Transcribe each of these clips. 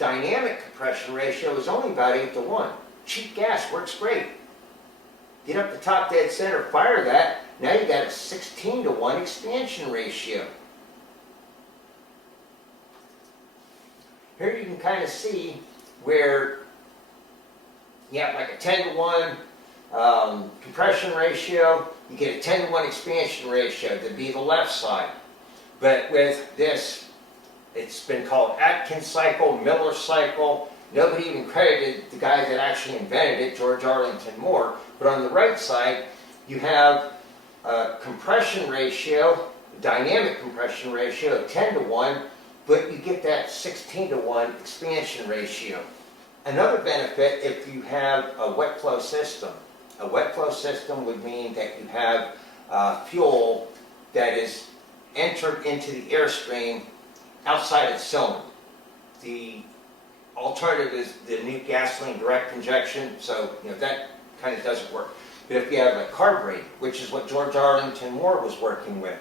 dynamic compression ratio is only about 8:1. Cheap gas works great. Get up the top dead center, fire that, now you got a 16:1 expansion ratio. Here you can kind of see where you have like a 10:1 compression ratio, you get a 10:1 expansion ratio. That'd be the left side. But with this, it's been called Atkins cycle, Miller cycle. Nobody even credited the guy that actually invented it, George Arlington Moore. But on the right side, you have a compression ratio, dynamic compression ratio of 10:1, but you get that 16:1 expansion ratio. Another benefit if you have a wet flow system. A wet flow system would mean that you have fuel that is entered into the airstream outside of the cylinder. The alternative is the new gasoline direct injection, so that kind of doesn't work. But if you have a carburetor, which is what George Arlington Moore was working with,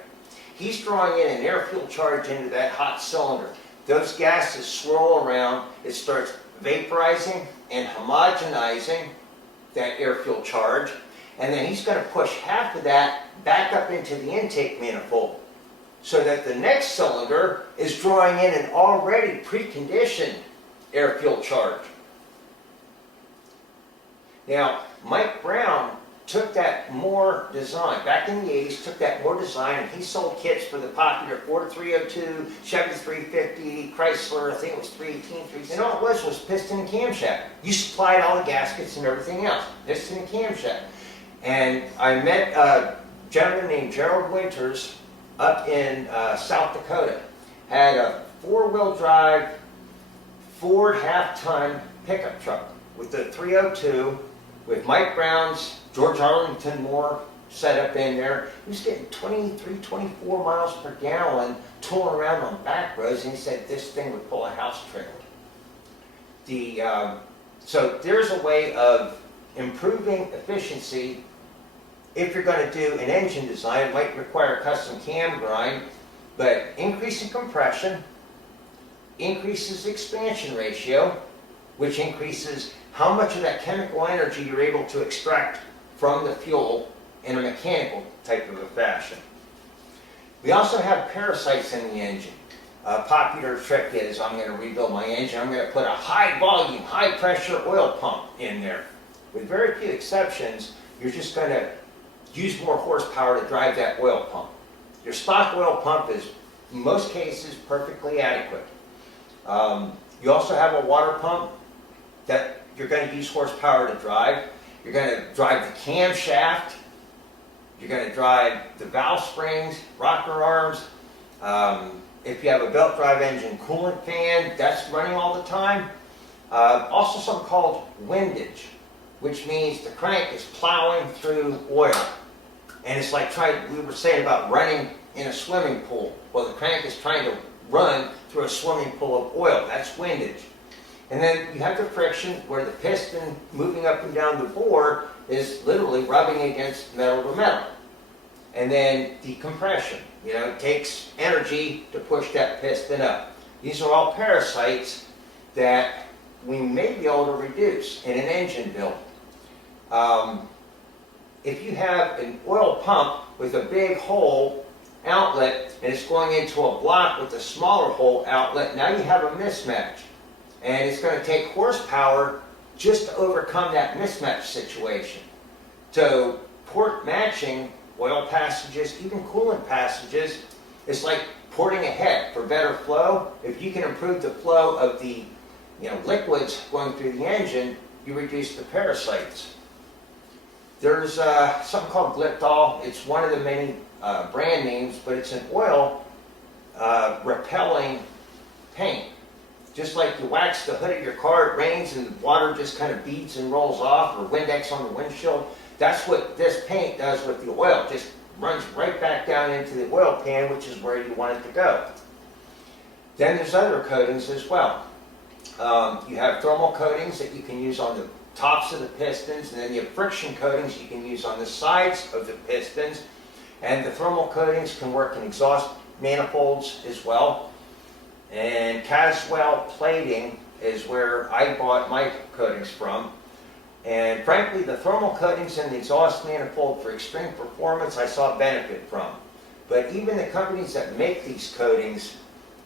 he's drawing in an air-fuel charge into that hot cylinder. Those gases swirl around, it starts vaporizing and homogenizing that air-fuel charge, and then he's going to push half of that back up into the intake manifold so that the next cylinder is drawing in an already preconditioned air-fuel charge. Now, Mike Brown took that Moore design, back in the 80s, took that Moore design, and he sold kits for the popular Ford 302, Chevy 350, Chrysler, I think it was 318, and all it was piston and camshaft. You supplied all the gaskets and everything else, piston and camshaft. And I met a gentleman named Gerald Winters up in South Dakota. Had a four-wheel drive Ford half-ton pickup truck with the 302, with Mike Brown's George Arlington Moore set up in there. He was getting 23, 24 miles per gallon tooling around on back roads, and he said this thing would pull a house trailer. So there's a way of improving efficiency. If you're going to do an engine design, it might require a custom cam grind, but increasing compression increases expansion ratio, which increases how much of that chemical energy you're able to extract from the fuel in a mechanical type of a fashion. We also have parasites in the engine. A popular trick is, I'm going to rebuild my engine, I'm going to put a high volume, high pressure oil pump in there. With very few exceptions, you're just going to use more horsepower to drive that oil pump. Your stock oil pump is, in most cases, perfectly adequate. You also have a water pump that you're going to use horsepower to drive. You're going to drive the camshaft. You're going to drive the valve springs, rocker arms. If you have a belt drive engine coolant fan, that's running all the time. Also something called windage, which means the crank is plowing through oil. And it's like we were saying about running in a swimming pool. Well, the crank is trying to run through a swimming pool of oil. That's windage. And then you have the friction where the piston moving up and down the bore is literally rubbing against metal to metal. And then decompression. It takes energy to push that piston up. These are all parasites that we may be able to reduce in an engine build. If you have an oil pump with a big hole outlet and it's going into a block with a smaller hole outlet, now you have a mismatch. And it's going to take horsepower just to overcome that mismatch situation. So port matching oil passages, even coolant passages, it's like porting ahead for better flow. If you can improve the flow of the liquids going through the engine, you reduce the parasites. There's something called Gliptol. It's one of the many brand names, but it's an oil repelling paint. Just like you wax the hood of your car, it rains and the water just kind of beads and rolls off, or Windex on the windshield. That's what this paint does with the oil. It just runs right back down into the oil pan, which is where you want it to go. Then there's other coatings as well. You have thermal coatings that you can use on the tops of the pistons, and then you have friction coatings you can use on the sides of the pistons. And the thermal coatings can work in exhaust manifolds as well. And Caswell plating is where I bought my coatings from. And frankly, the thermal coatings in the exhaust manifold for extreme performance I saw benefit from. But even the companies that make these coatings,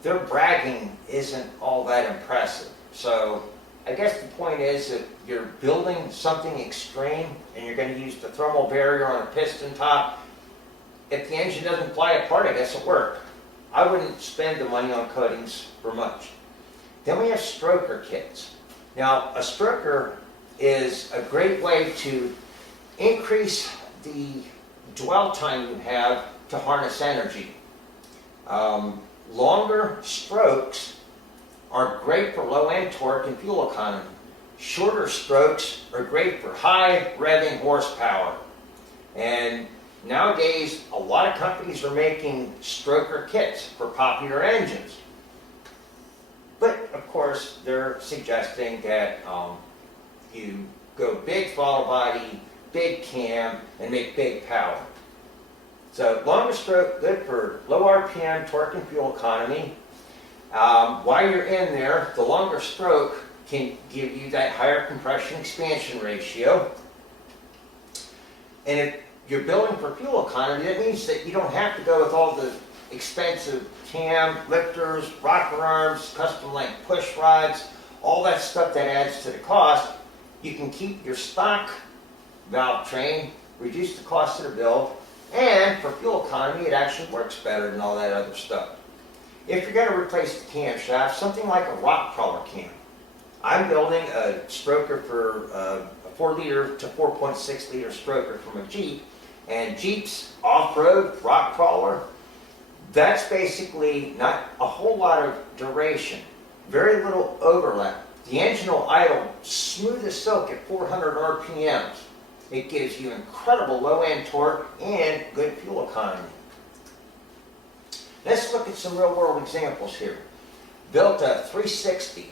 their bragging isn't all that impressive. So I guess the point is that you're building something extreme and you're going to use the thermal barrier on a piston top. If the engine doesn't fly apart, I guess it worked. I wouldn't spend the money on coatings for much. Then we have stroker kits. Now, a stroker is a great way to increase the dwell time you have to harness energy. Longer strokes are great for low-end torque and fuel economy. Shorter strokes are great for high revving horsepower. And nowadays, a lot of companies are making stroker kits for popular engines. But, of course, they're suggesting that you go big throttle body, big cam, and make big power. So longer stroke, good for low RPM, torque and fuel economy. While you're in there, the longer stroke can give you that higher compression expansion ratio. And if you're building for fuel economy, that means that you don't have to go with all the expensive cam, lifters, rocker arms, custom length push rods, all that stuff that adds to the cost. You can keep your stock valve train, reduce the cost of the build, and for fuel economy, it actually works better than all that other stuff. If you're going to replace the camshaft, something like a rock crawler cam. I'm building a stroker for a 4-liter to 4.6-liter stroker from a Jeep, and Jeep's off-road rock crawler, that's basically not a whole lot of duration, very little overlap. The engine will idle smooth as silk at 400 RPMs. It gives you incredible low-end torque and good fuel economy. Let's look at some real-world examples here. Built a 360.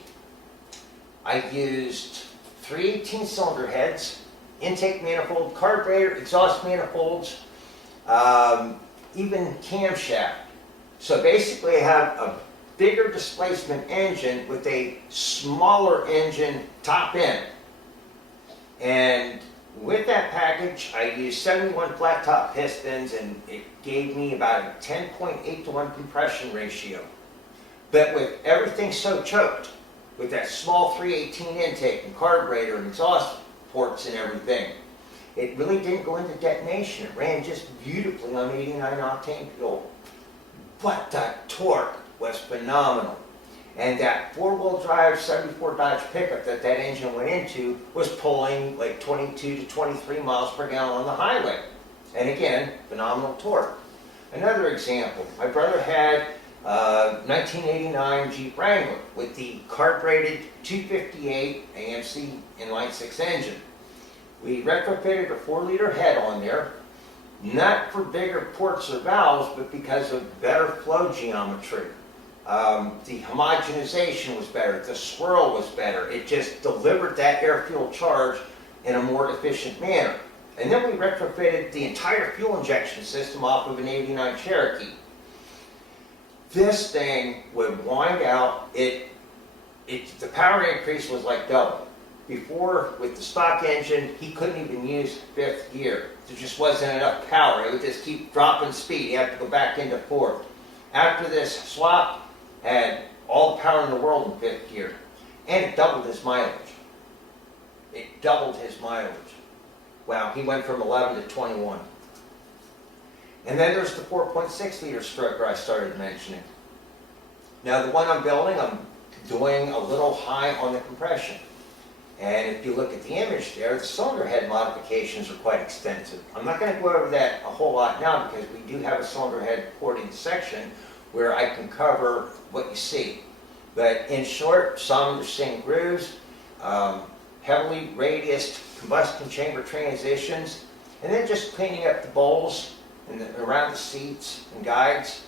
I used 3 18-cylinder heads, intake manifold, carburetor, exhaust manifolds, even camshaft. So basically I have a bigger displacement engine with a smaller engine top end. And with that package, I used 71 flat top pistons, and it gave me about a 10.8 to 1 compression ratio. But with everything so choked, with that small 318 intake and carburetor and exhaust ports and everything, it really didn't go into detonation. It ran just beautifully on 89 octane fuel. But the torque was phenomenal. And that 4-wheel drive 74 Dodge pickup that engine went into was pulling like 22 to 23 miles per gallon on the highway. And again, phenomenal torque. Another example, my brother had a 1989 Jeep Wrangler with the carbureted 258 AMC inline-6 engine. We retrofitted a 4-liter head on there, not for bigger ports or valves, but because of better flow geometry. The homogenization was better, the swirl was better. It just delivered that air-fuel charge in a more efficient manner. And then we retrofitted the entire fuel injection system off of an 89 Cherokee. This thing would wind out, the power increase was like double. Before, with the stock engine, he couldn't even use 5th gear. There just wasn't enough power. It would just keep dropping speed. He had to go back into 4th. After this swap, had all the power in the world in 5th gear. And it doubled his mileage. It doubled his mileage. Wow, he went from 11 to 21. And then there's the 4.6-liter stroker I started mentioning. Now the one I'm building, I'm doing a little high on the compression. And if you look at the image there, the cylinder head modifications are quite extensive. I'm not going to go over that a whole lot now because we do have a cylinder head porting section where I can cover what you see. But in short, some are seeing grooves, heavily radiused combustion chamber transitions, and then just cleaning up the bowls and around the seats and guides.